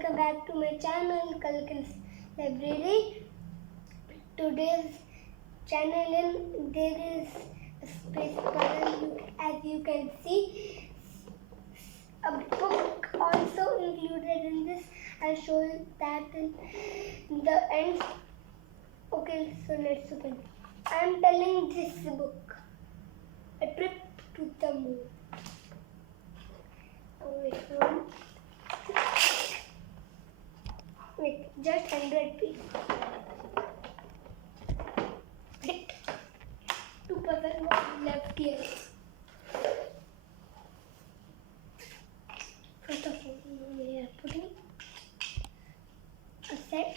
welcome back to my channel Kalkin's Library. Today's channel there is a space puzzle, as you can see. A book also included in this. I'll show you that in the end. Okay, so let's open. I'm telling this book, A Trip to the Moon. Oh, wait, just 100 pieces. Wait, two puzzles were left here. First of all, we are putting a set.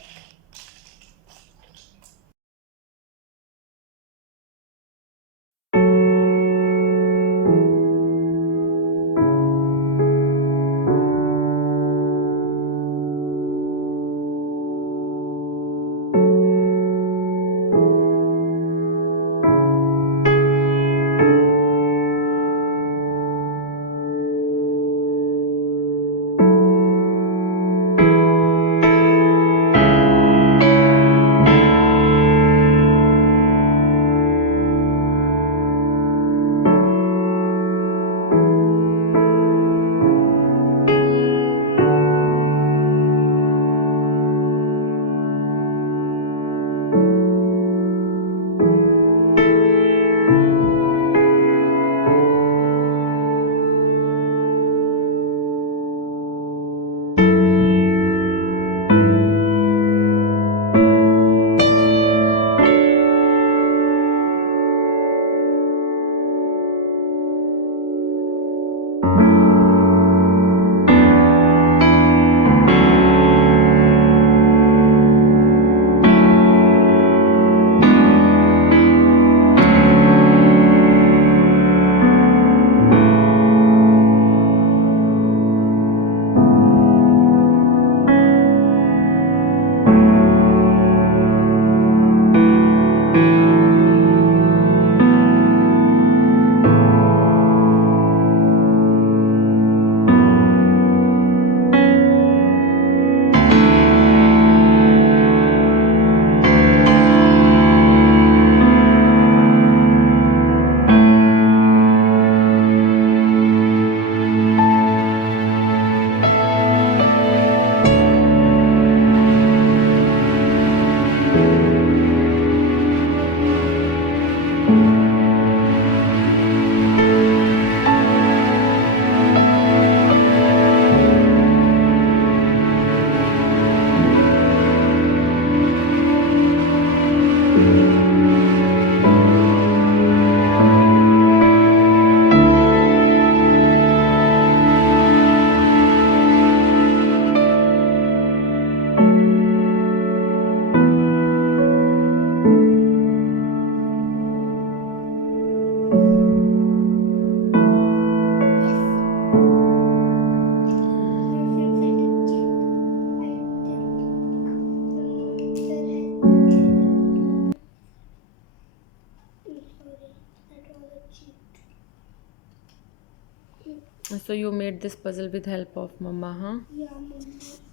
So you made this puzzle with help of Mama, huh? Yeah, Mama.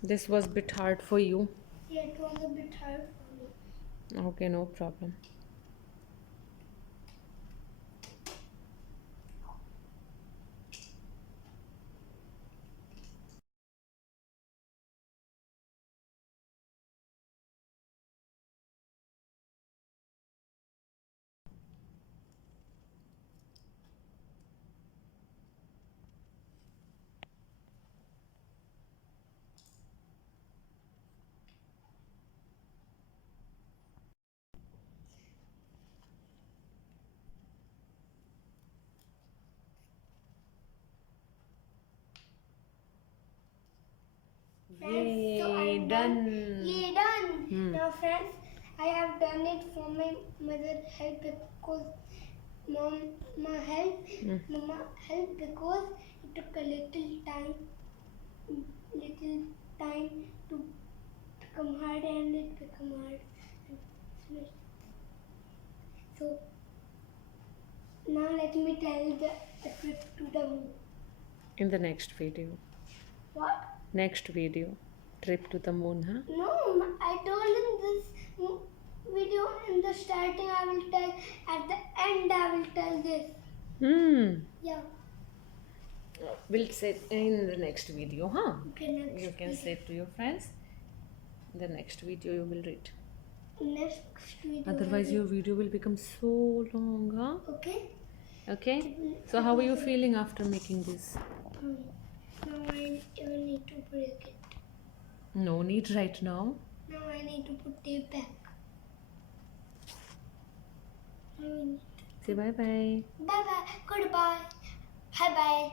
This was a bit hard for you. Yeah, it was a bit hard for me. Okay, no problem. Yay, done. Yay, done. Now, friends, I have done it for my mother help because Mama help because it took a little time to become hard, and it become hard. So now let me tell the trip to the moon. In the next video. What? Next video. trip to the moon, huh? No, I told in this video in the starting I will tell, at the end I will tell this. Yeah. We'll say in the next video, huh? Okay, next You can say to your friends. The next video you will read. next video. Otherwise, your video will become so long, huh? Okay. Okay. So, how are you feeling after making this? Now I even need to break it. No need right now. Now I need to put tape back. Say bye bye. Bye bye. Goodbye. Bye bye.